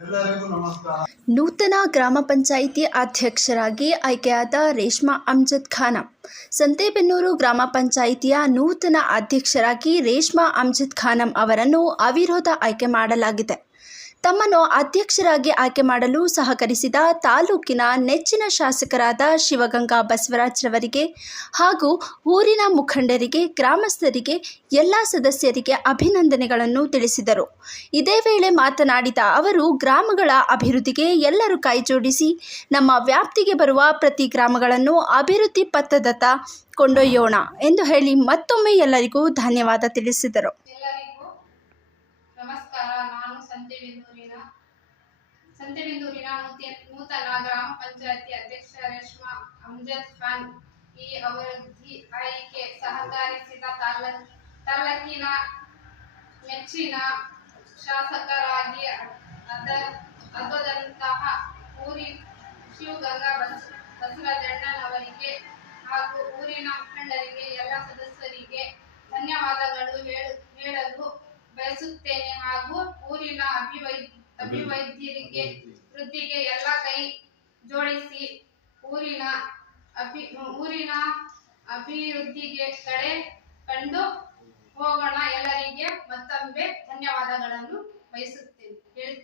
ಎಲ್ಲರಿಗೂ ನಮಸ್ಕಾರ. ನೂತನ ಗ್ರಾಮ ಪಂಚಾಯಿತಿ ಅಧ್ಯಕ್ಷರಾಗಿ ಆಯ್ಕೆಯಾದ ರೇಷ್ಮಾ ಅಮ್ಜದ್ ಖಾನಂ. ಸಂತೇಬೆನ್ನೂರು ಗ್ರಾಮ ಪಂಚಾಯಿತಿಯ ನೂತನ ಅಧ್ಯಕ್ಷರಾಗಿ ರೇಷ್ಮಾ ಅಮ್ಜದ್ ಖಾನಂ ಅವರನ್ನು ಅವಿರೋಧ ಆಯ್ಕೆ ಮಾಡಲಾಗಿದೆ. ತಮ್ಮನ್ನು ಅಧ್ಯಕ್ಷರಾಗಿ ಆಯ್ಕೆ ಮಾಡಲು ಸಹಕರಿಸಿದ ತಾಲೂಕಿನ ನೆಚ್ಚಿನ ಶಾಸಕರಾದ ಶಿವಗಂಗಾ ಬಸವರಾಜ್ ರವರಿಗೆ ಹಾಗೂ ಊರಿನ ಮುಖಂಡರಿಗೆ, ಗ್ರಾಮಸ್ಥರಿಗೆ, ಎಲ್ಲ ಸದಸ್ಯರಿಗೆ ಅಭಿನಂದನೆಗಳನ್ನು ತಿಳಿಸಿದರು. ಇದೇ ವೇಳೆ ಮಾತನಾಡಿದ ಅವರು, ಗ್ರಾಮಗಳ ಅಭಿವೃದ್ಧಿಗೆ ಎಲ್ಲರೂ ಕೈಜೋಡಿಸಿ ನಮ್ಮ ವ್ಯಾಪ್ತಿಗೆ ಬರುವ ಪ್ರತಿ ಗ್ರಾಮಗಳನ್ನು ಅಭಿವೃದ್ಧಿ ಪಥದತ್ತ ಕೊಂಡೊಯ್ಯೋಣ ಎಂದು ಹೇಳಿ ಮತ್ತೊಮ್ಮೆ ಎಲ್ಲರಿಗೂ ಧನ್ಯವಾದ ತಿಳಿಸಿದರು. ನಮಸ್ಕಾರ. ನಾನು ಸಂತೇಬೆನ್ನೂರಿನ ನೂತನ ಗ್ರಾಮ ಪಂಚಾಯತಿ ಅಧ್ಯಕ್ಷ ರೇಷ್ಮಾ ಅಮ್ಜದ್ ಖಾನ್ ಈ ಅಭಿವೃದ್ಧಿ ಆಯ್ಕೆ ಸಹಕರಿಸಿದ ತಾಲೂಕಿನ ನೆಚ್ಚಿನ ಶಾಸಕರಾಗಿ ಆದಂತಹ ಶಿವಗಂಗಾ ಬಸವರಾಜಣ್ಣನವರಿಗೆ ಹಾಗೂ ಊರಿನ ಮುಖಂಡರಿಗೆ, ಎಲ್ಲ ಸದಸ್ಯರಿಗೆ ಧನ್ಯವಾದಗಳು ಹೇಳಲು ಬಯಸುತ್ತೇನೆ. ಹಾಗೂ ಊರಿನ ವೃದ್ಧಿಗೆ ಎಲ್ಲ ಕೈ ಜೋಡಿಸಿ ಊರಿನ ಅಭಿವೃದ್ಧಿಗೆ ಕಡೆ ಕಂಡು ಹೋಗೋಣ. ಎಲ್ಲರಿಗೆ ಮತ್ತೊಮ್ಮೆ ಧನ್ಯವಾದಗಳನ್ನು ಹೇಳುತ್ತೇನೆ.